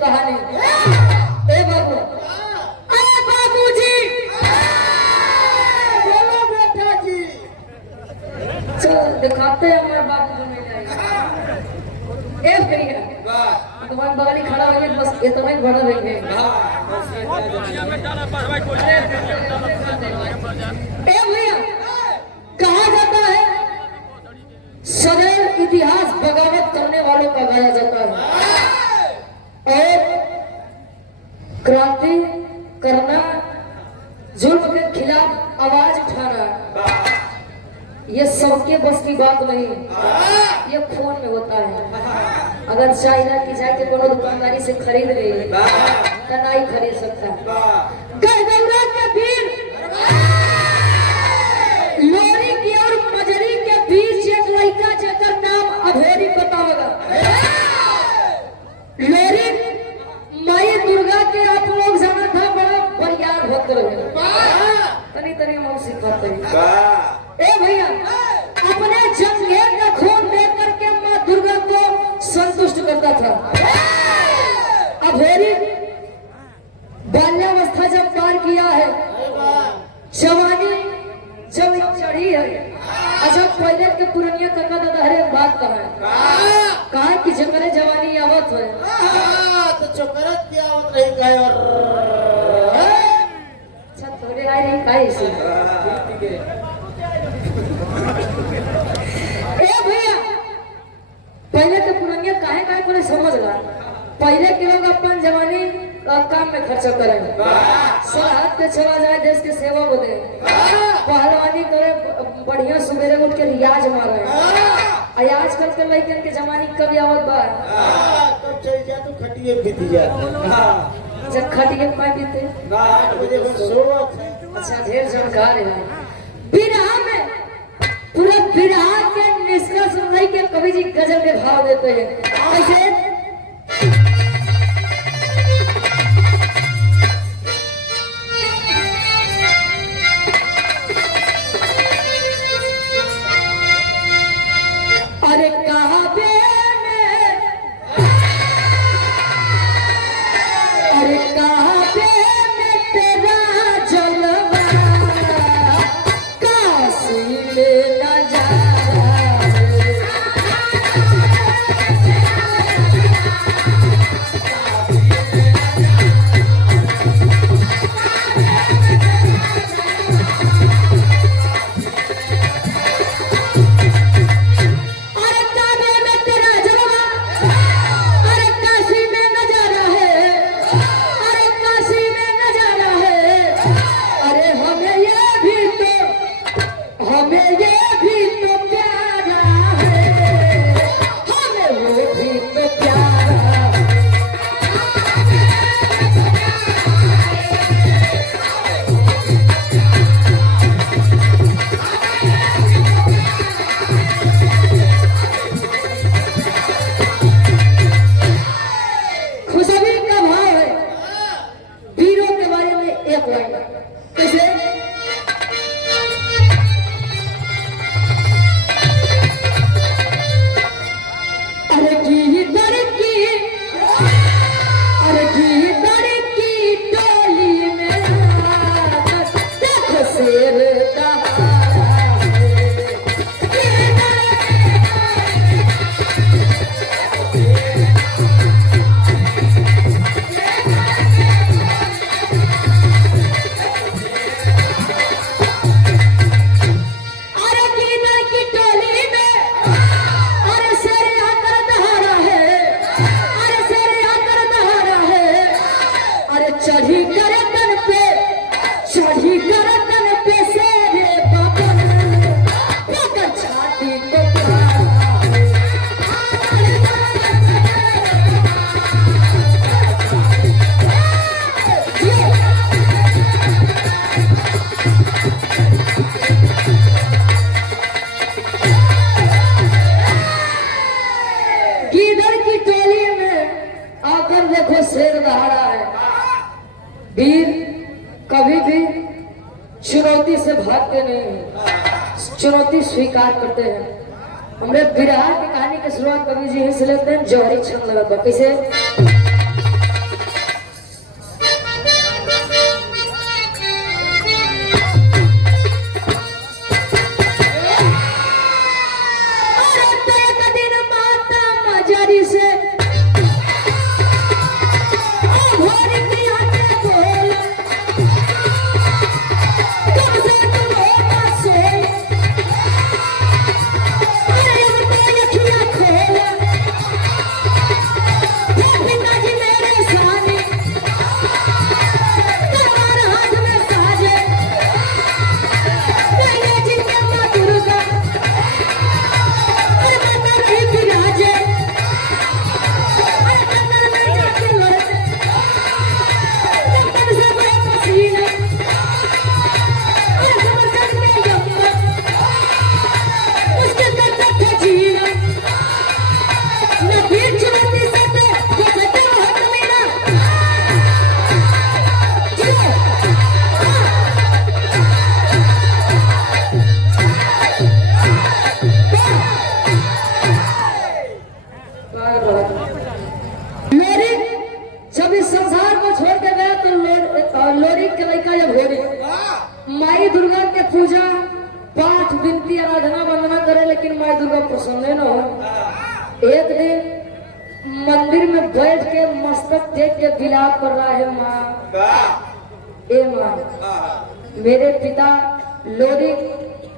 कहानी। ए बाबू, ए बाबूजी, बोलो बेटा जी। चल दिखाते हैं हमारे बाबू को नहीं जाएगा। ए भैया, तुम्हारे बगल ही खड़ा होंगे, बस इतना ही बड़ा रहेंगे। ए भैया, कहा जाता है सदैव इतिहास बगावत करने वालों का गाया जाता है और क्रांति करना, जुल्म के खिलाफ आवाज उठाना, ये सबके बस की बात नहीं। ये फोन में होता है। अगर चाइना की जाके कोनो दुकानदारी से खरीद ले तो नहीं खरीद सकता। गढ़गौरा के वीर लोरी की और मजरी के बीच एक लड़का जेकर नाम अभेरी बतावेगा। लोरी माई दुर्गा के आप लोग जाना था, बड़ा बरियार भक्त रहे। तनी तनी हम सिखाते हैं। ए भैया, अपने जंगे का खून दे करके माँ दुर्गा को संतुष्ट करता था। अभेरी बाल्यावस्था जब पार किया है, जवानी जब चढ़ी है, जब पहले के पुरानिया काका दादा हरे बात कहा कि जकरे जवानी आवत है तो चोकरत की आवत रही गए और अच्छा थोड़े आए नहीं खाए इसे। ए भैया, पहले के पुरानिया काहे काहे को समझ ला। पहले के लोग अपन जवानी काम में खर्चा करें, सरहद पे चला जाए देश के सेवा को दे, पहलवानी करे, बढ़िया सवेरे उठ के रियाज मारे। आजकल के लड़कन के जमानी कब आवत बा, तो चल जा तो खटिए बीत जा। जब खटिए पाए बीते 8 बजे पर सोवत। अच्छा ढेर जानकार है। बिरहा में पूरा बिरहा के निष्कर्ष नहीं के कवि जी गजल के भाव देते हैं। ऐसे अरे कहा अरे कहा तेरा जलवा काशी में न जा। वीर कभी भी चुनौती से भागते नहीं, चुनौती स्वीकार करते हैं। हमने बिरहा की कहानी की शुरुआत कवि जी से लेते हैं, जौहरी छंद लगा कैसे माई दुर्गा प्रसन्न न हो। एक दिन मंदिर में बैठ के मस्तक देख के विलाप कर रहा है, माँ ए माँ, मेरे पिता लोरी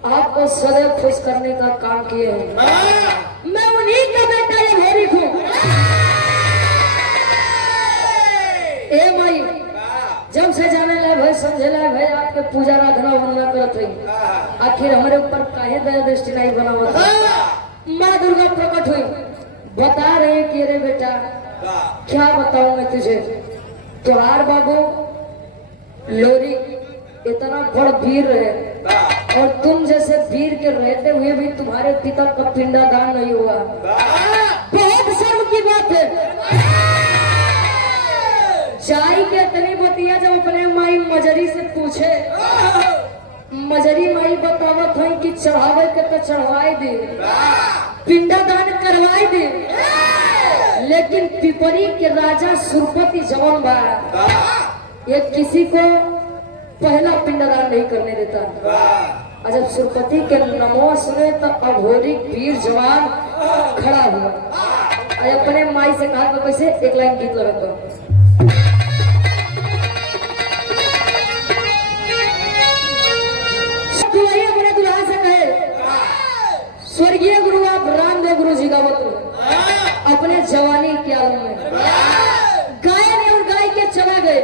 आपको सदैव खुश करने का काम किए हैं। मैं उन्हीं का बेटा ये लोरी हूँ। ए माई, जब से जाने ला भाई समझे ला भाई आपके पूजा आराधना वंदना करत हुई, आखिर हमारे ऊपर काहे दया दृष्टि नहीं बनावत है। माँ दुर्गा प्रकट हुई, बता रहे कि अरे बेटा क्या बताऊं मैं तुझे, तुहार बाबू लोरी इतना बड़ वीर रहे और तुम जैसे वीर के रहते हुए भी तुम्हारे पिता का पिंडादान नहीं हुआ। बहुत शर्म की बात है। चाय के इतनी बतिया जब अपने माई मजरी से पूछे, मजरी माई बतावत है कि चढ़ावे के तो चढ़वाई दे, पिंडादान करवाई दे, लेकिन पिपरी के राजा सुरपति जवान बा, ये किसी को पहला पिंडदान नहीं करने देता। और जब सुरपति के नमो सुने तो अघोरी वीर जवान खड़ा हुआ और अपने माई से कहा तो कैसे एक लाइन गीत लगा दो। अपने दुल्हा से कहे, स्वर्गीय गुरु आप रामदेव गुरु जी का वक्त अपने जवानी के आलम में गाय ने और गाय के चला गए।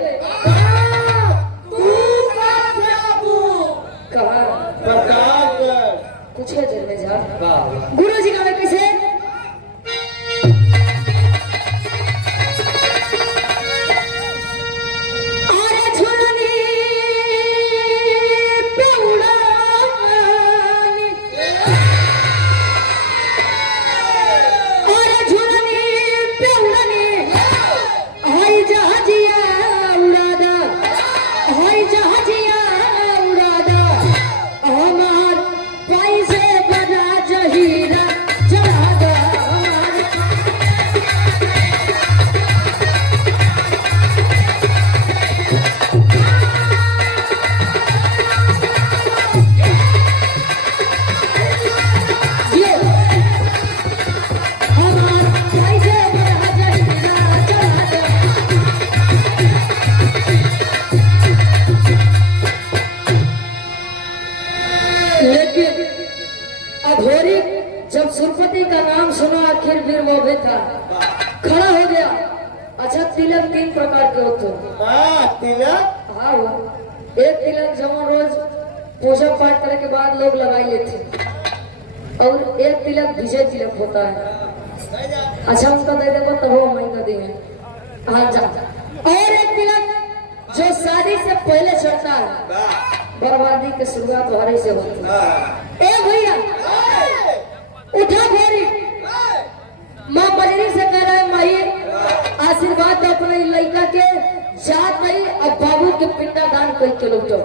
कुछ है जल में जा गुरु जी का कैसे जब सुरपति का नाम सुना आखिर वीर वो भी था, खड़ा हो गया। अच्छा, तिलक 3 प्रकार के होते हैं। तिलक? हाँ, एक तिलक जवान रोज पूजा पाठ करने के बाद लोग लगाई लेते, और एक तिलक विजय तिलक होता है। अच्छा, उनका दे देगा तो वो महीना देंगे। हाँ जा। और एक तिलक जो शादी से पहले चढ़ता है, बर्बादी की शुरुआत हरे से होती है। ए भैया उठा घोरी, माँ बजरी से कह रहा है माही आशीर्वाद दो अपने लड़का के, जात नहीं अब बाबू के पिंडा दान कोई के लोग तो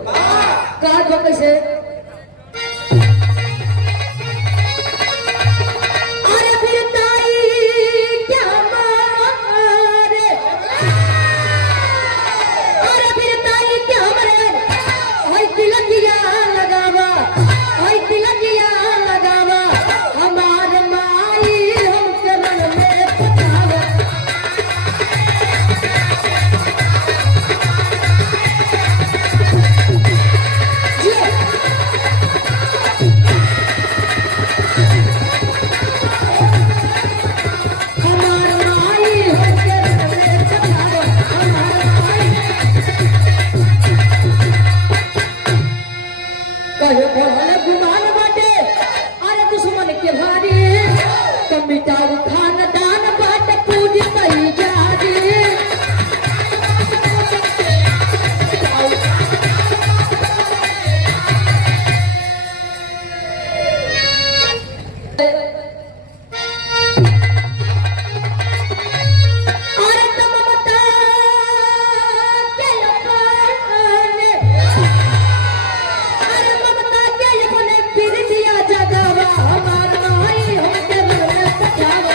कहा तो कैसे अरे फिर ताई क्या मारे, अरे फिर ताई क्या मारे, ओए तिलकिया लगावा, ओए तिलकिया लगावा, हमारे माई हमके मन में पतावा। कहे भोले गुमान बाटे, अरे दुश्मन के भारी, तो मिटाऊ खानदान बाटे पूरी कही जारी। अरे तुम बता के लपाने, अरे ममता के ये बोले फिर दिया जगावा, हमारा माई हमके मन में सजावा।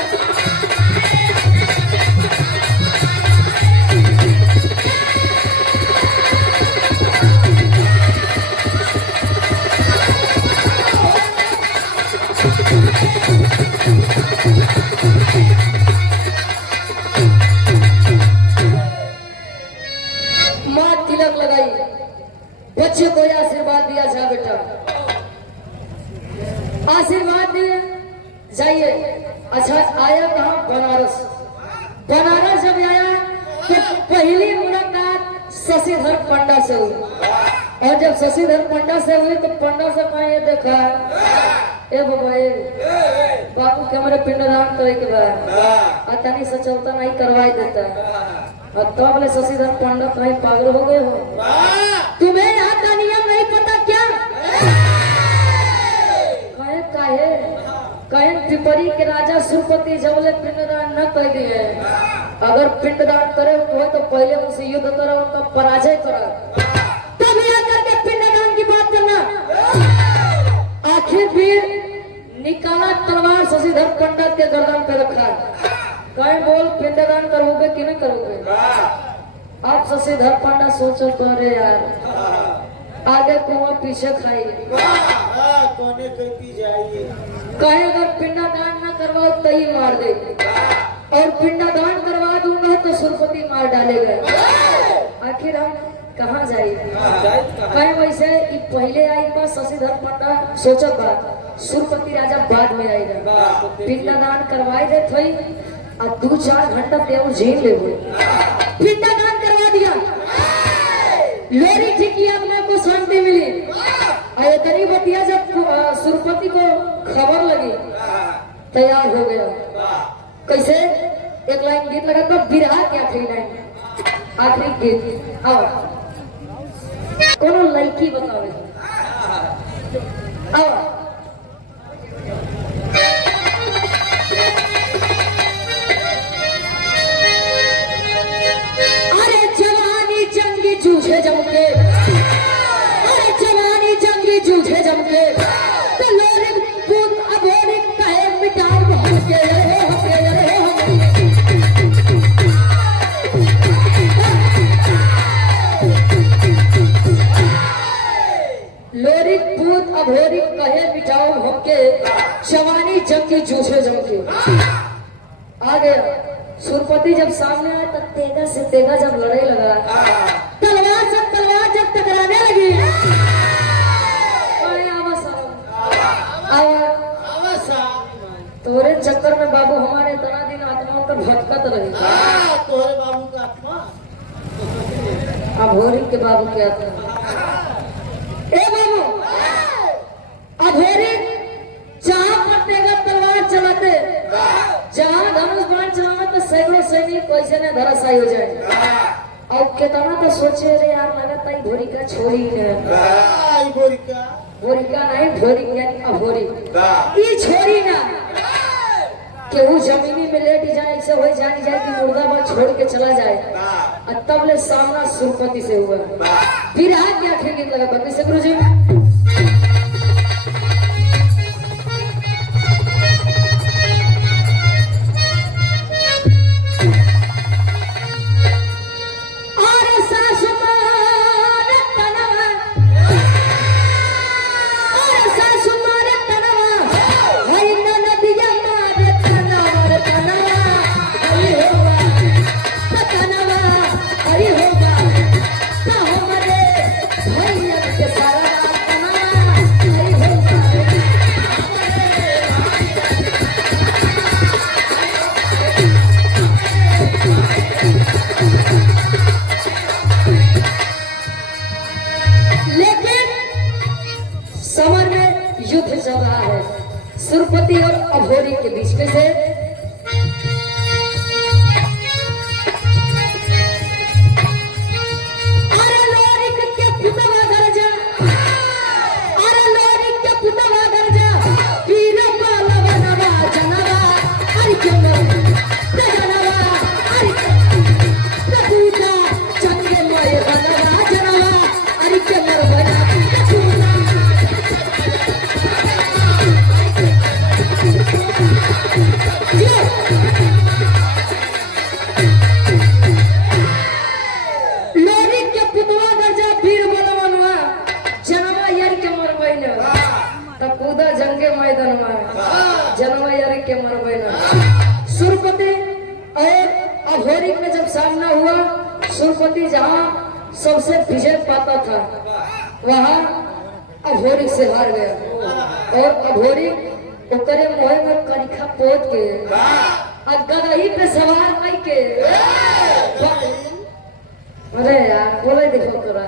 माँ तिलक लगाई, बच्चे को यह आशीर्वाद दिया, जा बेटा आशीर्वाद दिए जाइए। अच्छा आया कहाँ? बनारस। बनारस जब आया तो पहली मुलाकात शशिधर पंडा से हुई, और जब शशिधर पंडा से हुई तो पंडा से कहा ये देखा ए बाबा बाबू के हमारे पिंडदान करे के बाद तनी से चलता नहीं करवाई देता, और तब बोले शशिधर पंडा कहीं पागल हो गए हो, तुम्हें यहाँ का नियम नहीं पता क्या? कहे काहे कहे त्रिपुरी के राजा सुरपति जबले पिंडदान न कर दिए, अगर पिंडदान करे हो तो पहले उनसे युद्ध करो, उनका पराजय करो, तब यहाँ करके पिंडदान की बात करना। आखिर फिर निकाला तलवार, शशिधर पंडित के गर्दन पे रखा, कहे बोल पिंडदान करोगे कि नहीं करोगे? आप शशिधर पंडित सोचो तो अरे यार आगे कुआं पीछे खाई, कोने कहती जाइए, कहे अगर पिंडदान न करवाओ तो ही मार दे, और पिंडदान करवा दूंगा तो सुरपति मार डालेगा। आखिर हम कहाँ जाइए? कहे वैसे ई पहले आई बा शशिधर पंडित सोचत बा, सुरपति राजा बाद में आएगा, पिंडदान करवाई दे थई, अब 2-4 घंटा देव झेल ले, पिंडदान करवा दिया। लोरी ठीक किया, अपना को शांति मिली। इतनी बतिया जब सुरपति को खबर लगी, तैयार हो गया। कैसे? एक लाइन गीत लगा तो बिरहा के आखिरी लाइन, आखिरी गीत आओ कोनो लड़की बताओ आओ। अरे जवानी जंगी जूझे जमके, अरे जवानी जंगी जूझे जमके, तो लोरिक पूत अभोरिक कहे मिटाओ हमके, लोरिक पूत अभोरिक कहे मिटाओ हमके, जवानी जंगी जूझे जमके। आ गया सुरपति जब सामने आया तो तेगा से तेगा जब लड़ाई लगा, तलवार से तलवार जब टकराने लगी, तोरे चक्कर में बाबू हमारे इतना दिन आत्माओं पर भटकत रही, तोरे बाबू का आत्मा, अभोरी के बाबू के आत्मा। ए बाबू अभोरी जहाँ पर तेगा तलवार चलाते, जहाँ धनुष बाण चलावे तो सैकड़ों सैनिक कैसे न धराशायी हो जाए, और कितना तो सोचे रे यार लगता है भोरी का छोड़ी न, भोरी का नहीं भोरी यानी अभोरी, ये छोड़ी ना कि वो जमीनी में लेट जाए, ऐसे हो जानी जाए कि मुर्दाबाद छोड़ के चला जाए, और तब ले सामना सुरपति से हुआ। फिर आ क्या आखिर गीत लगा बंदी से गुरु जी। समर में युद्ध चल रहा है सुरपति और अभोरी के बीच में से। के मरबे ना। सुरपति और अघोरी में जब सामना हुआ, सुरपति जहाँ सबसे विजय पाता था वहाँ अघोरी से हार गया और अघोरी ओकरे मोहे में करिखा पोत के गदही पे सवार नहीं के। अरे यार बोले देखो तोरा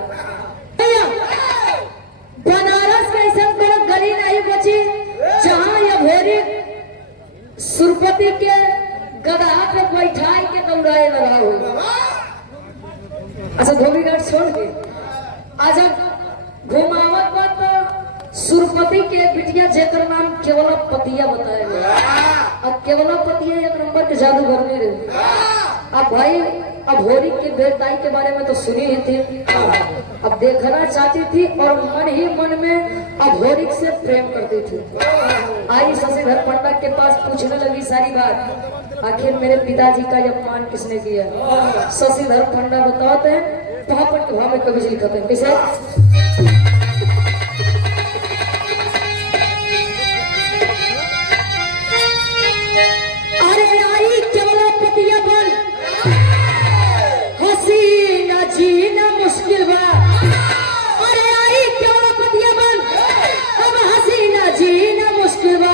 बनारस के ऐसा कोई गली नहीं बची जहाँ ये घोड़ी सुरपति के गदहा पे बैठाई के दौड़ाए लगा हो। अच्छा धोबी घाट छोड़ के आज घुमावत बात सुरपति के बिटिया जेकर नाम केवल पतिया बताया गया। अब केवल पतिया एक नंबर के जादूगर नहीं रहे। अब भाई अघोरी की बेटाई के बारे में तो सुनी ही थी, अब देखना चाहती थी और मन ही मन में अघोरी से प्रेम करती थी। आई शशिधर पंडित के पास पूछने लगी सारी बात, आखिर मेरे पिताजी का ये अपमान किसने किया। शशिधर पंडित बताते हैं पहापट के भाव में कभी लिखते हैं किसे जीना मुश्किल बा। अरे आई क्यों पतिया बन, अब हसीना जीना मुश्किल बा।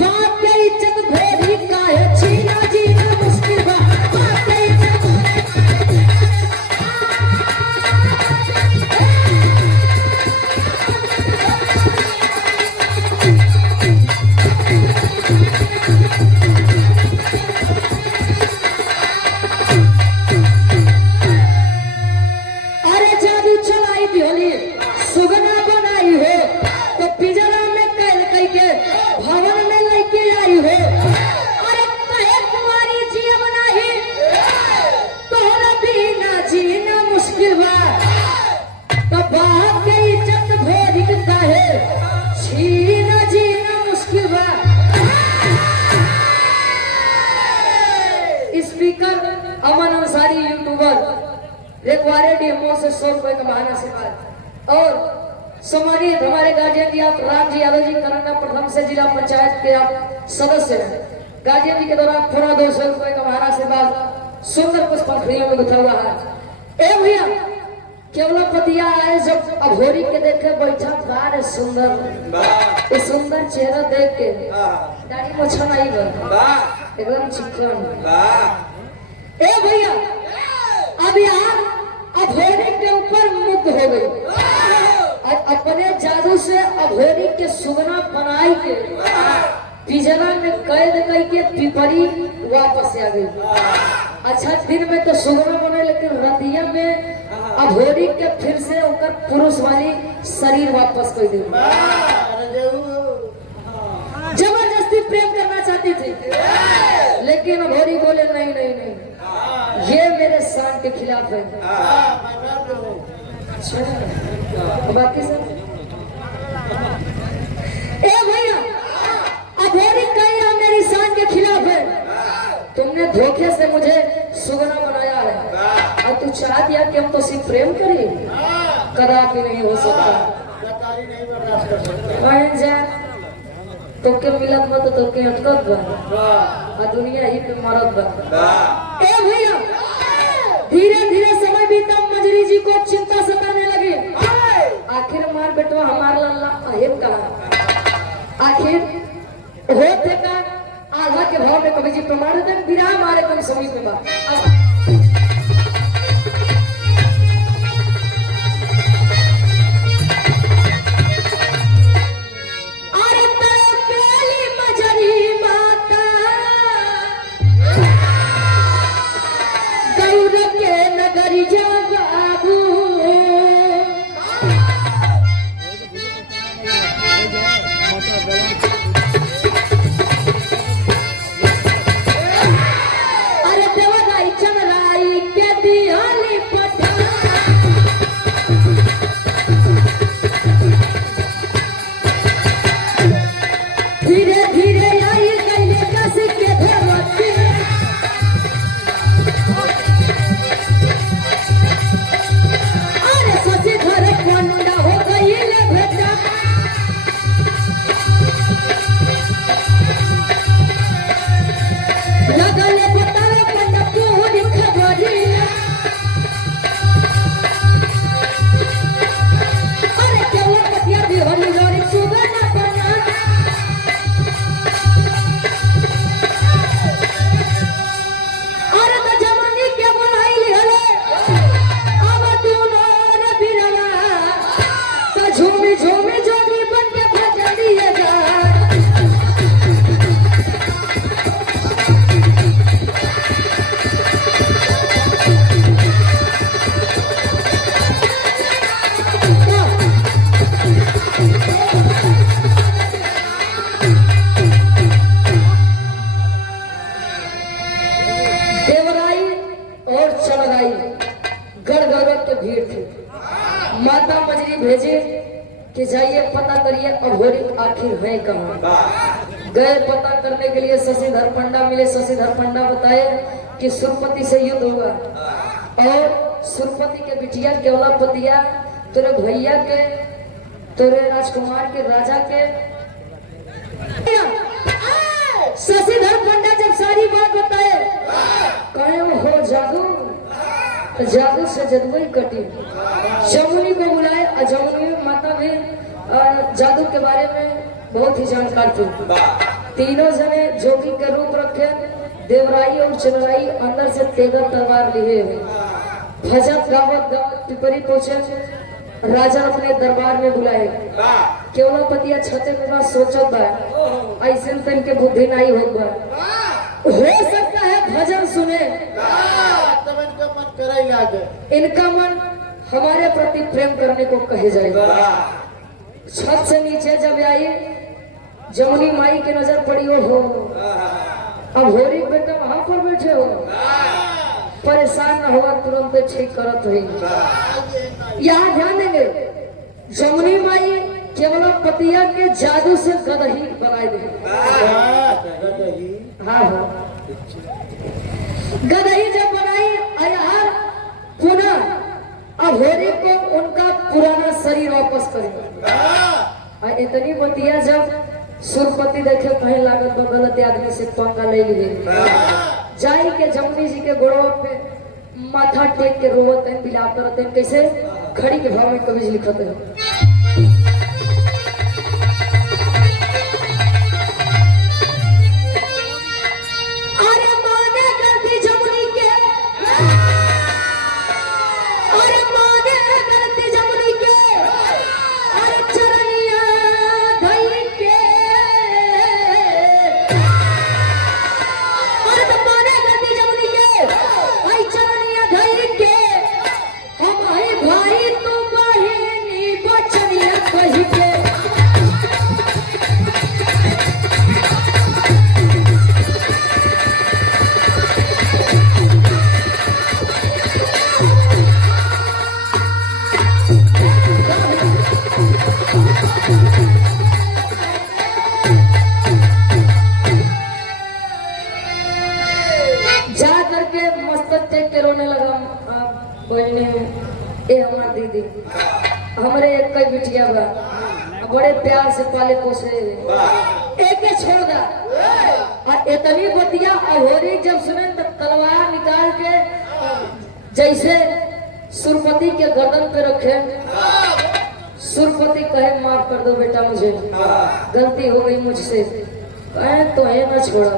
बाप के इज्जत भेदी काहे छीना जीना मुश्किल बा। बाप के इज्जत सुगना बनाई हो तो पिंजरा में कैद करके भवन में लेके आई हो। अरे कहे कुमारी जीव नहीं तोहरा बिना जीना मुश्किल बा। तो बाप के इज्जत भेद कहे छीना जीना मुश्किल बा। स्पीकर अमन अंसारी यूट्यूबर रेगवारे डीएमओ से 100 रुपए का बहाना से और सम्मानित हमारे गार्जियन जी आप राम जी यादव जी करंगा प्रथम से जिला पंचायत के आप सदस्य हैं। गार्जियन जी के दौरान थोड़ा 200 रुपए का महारा से बाद सुंदर पुष्प पंखुड़ियों में गुथा हुआ है। ए भैया केवल पतिया आए जब अघोरी के देखे बैठा बार सुंदर इस सुंदर चेहरा देख के दाढ़ी मोछा नहीं बन एकदम चिकन। ए भैया अब यहाँ अघोरी के ऊपर मुग्ध हो गई और अपने जादू से अघोरी के सुगना बनाई के पिंजरा में कैद करके पिपरी वापस आ गई। अच्छा दिन में तो सुगना बने लेकिन रतिया में अघोरी के फिर से उनका पुरुष वाली शरीर वापस कर दी। जबरदस्ती प्रेम करना चाहती थी लेकिन अघोरी बोले नहीं नहीं नहीं ये मेरे शान के खिलाफ है। बाकी सब ए भैया अघोरी कहीं मेरी शान के खिलाफ है। तुमने धोखे से मुझे सुगना बनाया है और तू चाह दिया कि हम तो सिर्फ प्रेम करें, कदापि नहीं हो सकता। तो के मिलत बा तो के अटकत बा और दुनिया ही पे मरत बा। ए भैया धीरे धीरे समय बीता मंजरी जी को चिंता सताने लगी। आखिर हमार बेटवा हमार लल्ला अहेब कहा आखिर होते का आधा के भाव में कवि जी प्रमाण देते विराम हमारे कम समीप में बा। भेजे कि जाइए पता करिए अघोरी आखिर है कहाँ। गए पता करने के लिए, शशिधर पंडा मिले। शशिधर पंडा बताए कि सुरपति से युद्ध हुआ और सुरपति के बिटिया केवलापतिया तेरे भैया के, तेरे राजकुमार के, राजा के। शशिधर पंडा जब सारी बात बताए, कहे हो जादू, जादू से जदुई कटी। जमुनी को बुलाए और जमुनी माता भी जादू के बारे में बहुत ही जानकार थी। तीनों जने जोगी के रूप रखे, देवराई और चंद्राई अंदर से तेगर तलवार लिए हुए भजत गावत गावत पिपरी पहुंचे। राजा अपने दरबार में बुलाए। केवलापतिया छते में सोचत बा ऐसे तो इनके बुद्धि नहीं हो सकता है भजन सुने, तब इनका मन करे लागे, इनका मन हमारे प्रति प्रेम करने को कहे जाएगा। छत से नीचे जब आई, जमुनी माई की नजर पड़ी हो, अब होरी बेटा वहां पर बैठे हो, परेशान न हुआ, तुरंत ठीक करत हुई। यहाँ ध्यान देंगे, जमुनी माई केवलापतिया के जादू से गदही बनाए दे। हाँ हाँ, गदही जब बनाई अयहार पुनः अघोरी को उनका पुराना शरीर वापस करेगा। इतनी बतिया जब सुरपति देखे, कहे लागत गलत आदमी से पंगा ले लिए। जाई के जमुनी जी के गोड़ों पे माथा टेक के रोवत हैं, बिलाप करत हैं। कैसे? खड़ी के भाव में कवि लिखत है। ए हमार दीदी हमारे एक कई बिटिया बा, बड़े प्यार से पाले पोसे, एक छोड़ दा। और इतनी बतिया अघोरी जब सुने तो तलवार निकाल के जैसे सुरपति के गर्दन पे रखे। सुरपति कहे माफ कर दो बेटा, मुझे गलती हो गई मुझसे। कहे तो है ना छोड़ा,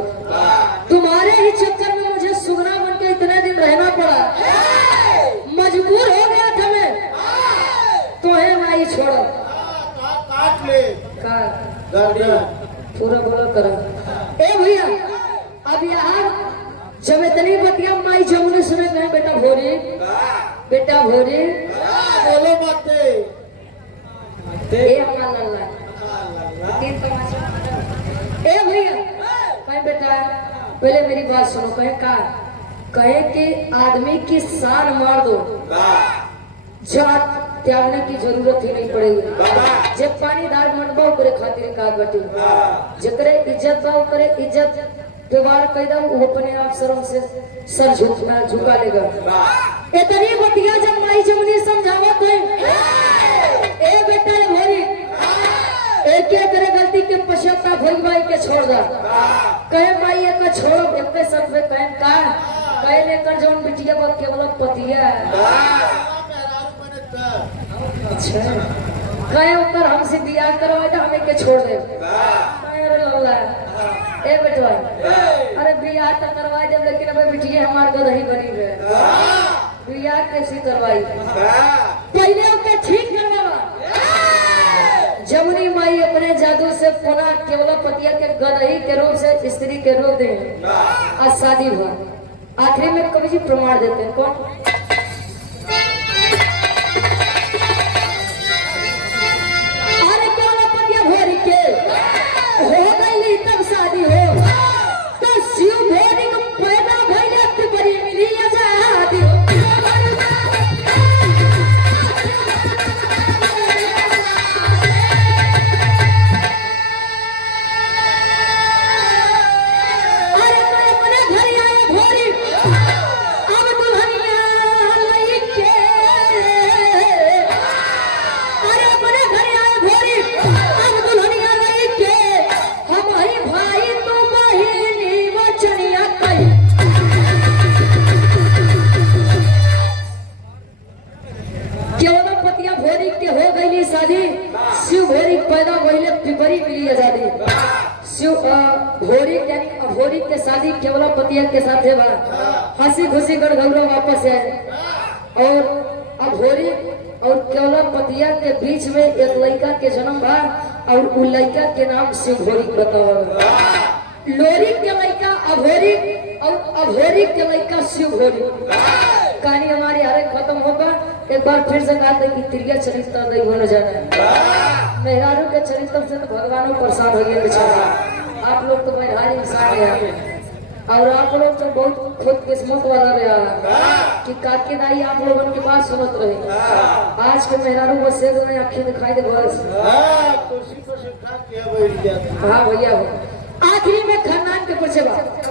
तुम्हारे ही चक्कर में मुझे सुगना बन के इतने दिन रहना पड़ा, मजबूर हो गया था मैं, तो है माई छोड़ो। काट ले का पूरा बोला करा। ए भैया अब यहाँ जब इतनी बतिया माई जमुनी सुने गए, बेटा भोरी, बेटा भोरी बोलो बाते ए हमारा लल्ला। ए भैया कहे बेटा पहले मेरी बात सुनो। कहे का? कहे कि आदमी की शान मार दो, जात त्यागने की जरूरत ही नहीं पड़ेगी। जब पानी दार मनबा करे खातिर का बटी, जकरे इज्जत बा करे इज्जत व्यवहार कह दो, वो अपने आप शर्म से सर झुका लेगा। इतनी बतिया जब माई जमुनी समझावत है, ए बेटा भोरी एक करे गलती के पश्चाताप भई भाई के छोड़ दा। कहे माई एक छोड़ो, एक सब में कहे का? कहे लेकर जौन बिटिया को केवल पतिया। अच्छा कहे ऊपर हमसे बियाह करवाए तो हमें के छोड़ दे। अरे लल्ला ए बेटवा, अरे बियाह तो करवाए दे, लेकिन अब बिटिया हमार गदही बनी है, बियाह कैसे करवाई? पहले उनके ठीक करवावा। जमुनी माई अपने जादू से पुनः केवलापतिया के गदही के रूप से स्त्री के रूप दे और शादी हुआ। आखिरी में कवि जी प्रमाण देते हैं। कौन? अरे केवलापतिया भोरी के हो गई तब शादी हो, तो शिव भोरी को पैदा भइले बड़ी मिली आजादी हो। घोरी यानी अघोरी के शादी केवल पतिया के साथ है बा हंसी खुशी कर गौरव वापस है और अघोरी और केवल पतिया के बीच में एक लड़का के जन्म बा और उस लड़का के नाम शिव घोरी बताओ लोरी के लड़का अघोरी और अघोरी के लड़का शिव घोरी कहानी हमारी हरे खत्म होगा एक बार फिर से कहते कि त्रिया चरित्र नहीं होने जाना मेहरारू के चरित्र से तो भगवानों परेशान हो गए बेचारा आप लोग तो मेहरार इंसान है और आप लोग तो बहुत खुद किस्मत वाला रहा कि काके दाई आप लोगों के पास सुनत रहे आज के मेहरारू को शेर में आंखें दिखाई दे बस कुर्सी पर से उठा के बैठ गया हाँ भैया आखिरी में खानदान के पूछे बात